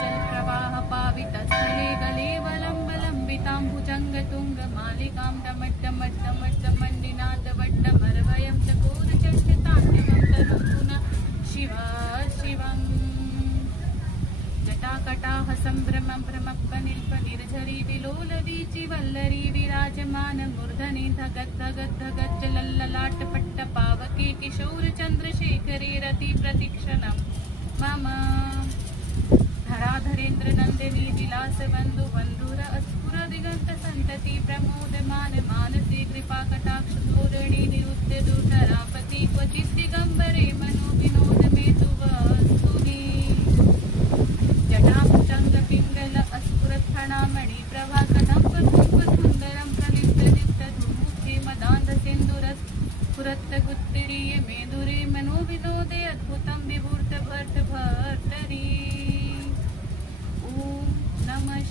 जलप्रवाह पावितस्थले गलेवलम्बलम्बिताम्बुजङ्गतुङ्गमालिकां डमड्डमड्डमड्डमण्डिनादवड्डमरवयं चकोरचण्डताण्डवं तनोतु न शिव शिवम् जटाकटाह सम्भ्रमं भ्रमप्पनिर्झरी विलोलवीचि वल्लरी विराजमान मूर्धनि धगद्धगद्धगज्जलल्ललाटपट्टपावके किशोरचन्द्रशेखरे रति प्रतीक्षणं मम धराधरेन्द्रनन्दिनी विलासबन्धु बन्धुर अस्फुर दिगन्त सन्तति प्रमोदमान मानसे कृपाकटाक्षधोरणी निरुद्य दुर्धरापति क्वचित् दिगम्बरे मनोविनोद मे तु वस्तुनि जटाभुजङ्गपिङ्गल अस्फुरत्फणामणि प्रभाकदम्बकुम्भसुन्दरं प्रलिप्तलिप्तधूमुखे मदान्धसिन्दूरस्फुरत्तगुत्तिरीय मेधुरे मनोविनोदे अद्भुतं विभूर्तभर्तभर्तरी ॐ नमः